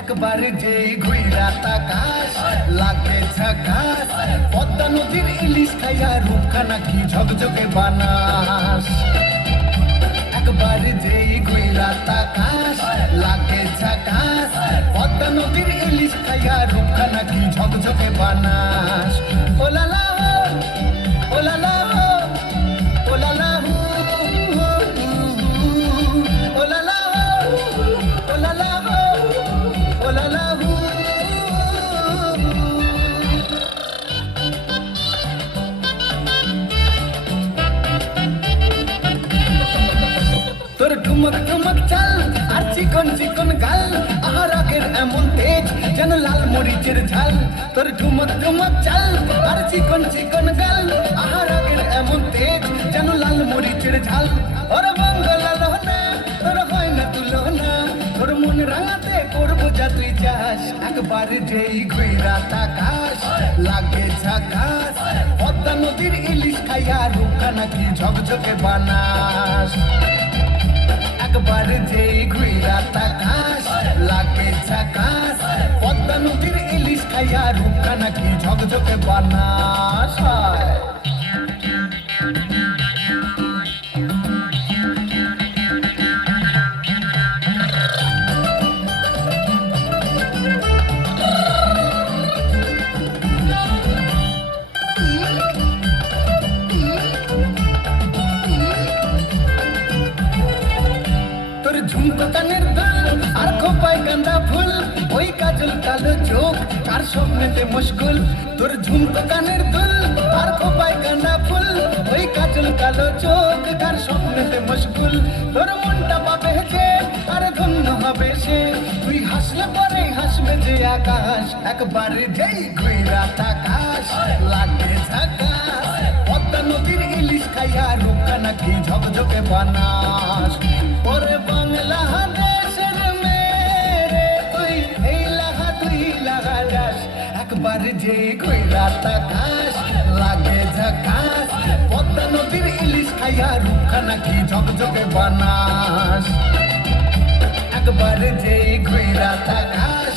একবার যে ঘুইরা তাকাস লাগে ঝাকাস পদ্মা নদীর ইলিশ খাইয়া রূপখানা কি ঝকঝকে বানাস একবার যে ঘুইরা তাকাস লাগে ঝাকাস পদ্মা নদীর ইলিশ খাইয়া রূপখানা কি ঝকঝকে বানাস ওলালা ওলালা ওলালা ওলালা ওলালা তোর ঠুমক ঠুমক চাল আর চিকন চিকন গাল আহারাকের এমন তেজ যেন লাল মরিচের ঝাল তোর ঠুমক ঠুমক চাল আর চিকন চিকন গাল আহারাকের এমন তেজ যেন লাল মরিচের ঝাল ওর বাংলা লোনা তোর হয় না তুলনা তোর মন রাঙাতে করবো যা তুই চাস একবার যেই ঘুইরা তাকাস লাগে ঝাকাস পদ্মা নদীর ইলিশ খাইয়া রূপখানা কি ঝকঝকে বানাস একবার যেই ঘুইরা তাকাস লাগে ঝাকাস পদ্মা নদীর ইলিশ খাইয়া রূপখানা কি ঝকঝকে বানাস ঝুমকো কানের দুল আর খোপায় গাঁদা ফুল ওই কাজল কালো চোখ কার স্বপ্নেতে মুশকুল তোর ঝুমকো কানের দুল আর খোপায় গাঁদা ফুল ওই কাজল কালো চোখ কার স্বপ্নেতে মুশকুল তোর মনটা পাবে যে আর ধন্য হবে সে তুই হাসলে পরে হাসবে যে আকাশ একবার যেই ঘুইরা তাকাস লাগে ঝাকাস পদ্মা নদীর ইলিশ খাইয়া রূপখানা কি ঝকঝকে বানাস ওরে বাংলাদেশের মেরে তুই এই লাগা তুই লাগা যাস একবার যে ঘুইরা তাকাস লাগে ঝাকাস পদ্মা নদীর ইলিশ খাইয়া রূপখানা কি ঝকঝকে বানাস একবার যে ঘুইরা তাকাস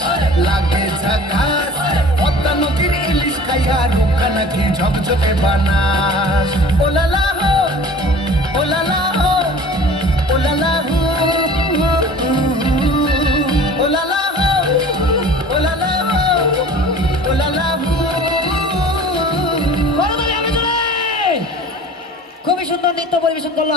লাগে ঝাকাস পদ্মা নদীর ইলিশ খাইয়া রূপখানা কি ঝকঝকে বানাস ওলালা হো ওলালা হো ওলালা হো ওলালা হো ওলালা হো ওলালা হো খুবই সুন্দর নৃত্য পরিবেশন করলো।